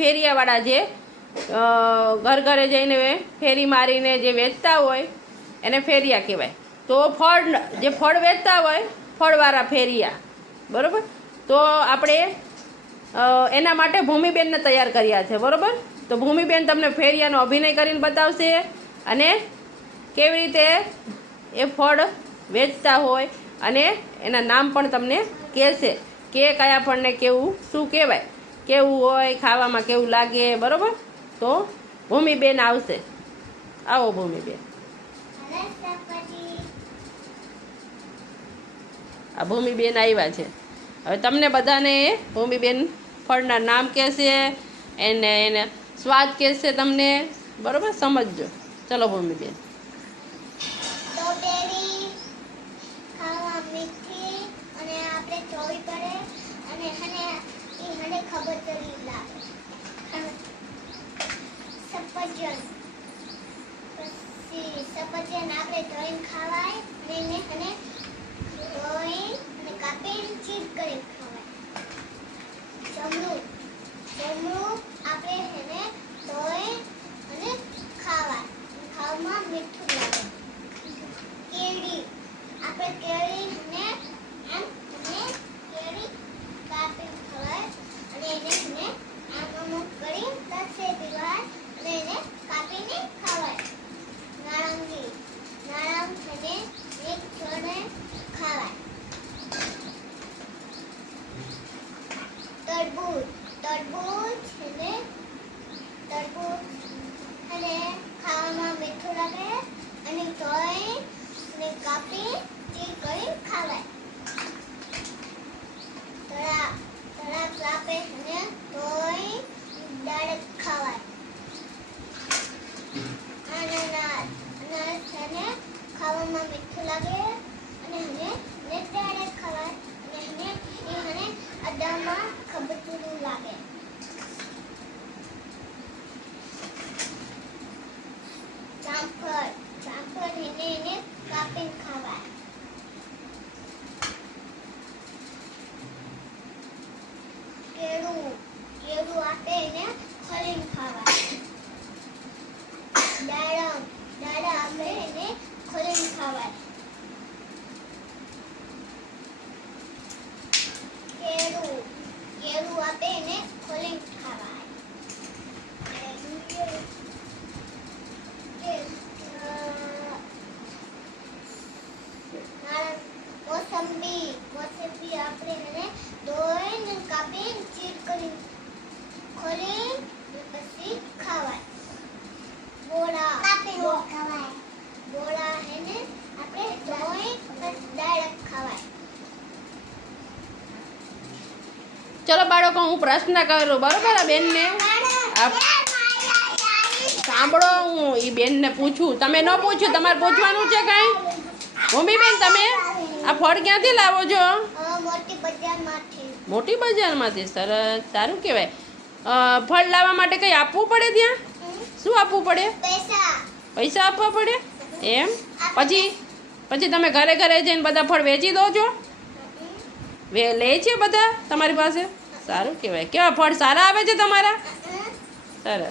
ફેરિયાવાળા જે ઘર ઘરે જઈને ફેરી મારીને જે વેચતા હોય એને ફેરિયા કહેવાય. તો જે ફળ વેચતા હોય ફળવાળા ફેરિયા, બરાબર. તો આપણે એના માટે ભૂમિબેનને તૈયાર કર્યા છે, બરાબર. તો ભૂમિબેન તમને ફેરિયાનો અભિનય કરીને બતાવશે અને કેવી રીતે એ ફળ વેચતા હોય અને એના નામ પણ તમને કહેશે કે કયા ફળને કેવું શું કહેવાય, કેવું હોય, ખાવામાં કેવું લાગે, બરાબર. તો ભૂમિબેન આવશે. આવો ભૂમિબેન. આ ભૂમિબેન આવ્યા છે. હવે તમને બધાને ભૂમિબેન ફળના નામ કહેશે, એને સ્વાદ કહેશે તમને, બરાબર. સમજજો. ચલો ભૂમિબેન. સફરજન આપણે ધોઈને ખાવાય અને ધોઈ અને કાપીને ચીર કરીને ખાવાય. જમરૂ આપણે એને ધોઈ અને ખાવાય, ખાવામાં મીઠું લાગે. કેળી આપણે કેળીને કેળી કાપીને ખવાય અને એને આમ કરી 10 દિવસ અને એને કાપીને ખાવાય. નારંગી એને એક જોડે ખાવાય. તરબૂચ એને ખાવામાં મીઠું લાગે અને ધોઈ અને કાપી ચીર કરી ખાવાય. તરાપ આપણે એને ધોઈ ડાયરેક્ટ ખાવાય. અનારસ એને ખાવામાં મીઠું લાગે અને એને ડાયરેક્ટ ખવાય અને એને અડામાં ખબતરું લાગે. જામફળ એને કાપીને ખાવાય. કેળું આપણે એને ખોલીને ખાવાય. દાડા આપણે એને ખોલીને ખાવાય. કેળું આપણે એને ખોલીને ખાવાય. મોસંબી આપણે એને ધોઈને કાપીને ચીર કરી ખોલી પછી ખાવાય. બોળા એને આપણે ધોઈ ડાયરેક્ટ ખાવાય. ચલો બાળકો, હું પ્રશ્ન કરું, બરોબર. આ બેનને સાંભળો, હું એ બેનને પૂછું. તમે ન પૂછ્યું, તમારે પૂછવાનું છે કાંઈ? ભૂમિબેન, તમે આ ફળ ક્યાંથી લાવો છો? મોટી બજારમાંથી. સરસ, સારું કહેવાય. ફળ લાવવા માટે કંઈ આપવું પડે ત્યાં? શું આપવું પડે? પૈસા આપવા પડે એમ? પછી તમે ઘરે જઈને બધા ફળ વેચી દો છો? લે છે બધા તમારી પાસે? સારું કહેવાય. કેવા ફળ સારા આવે છે તમારા? સરસ.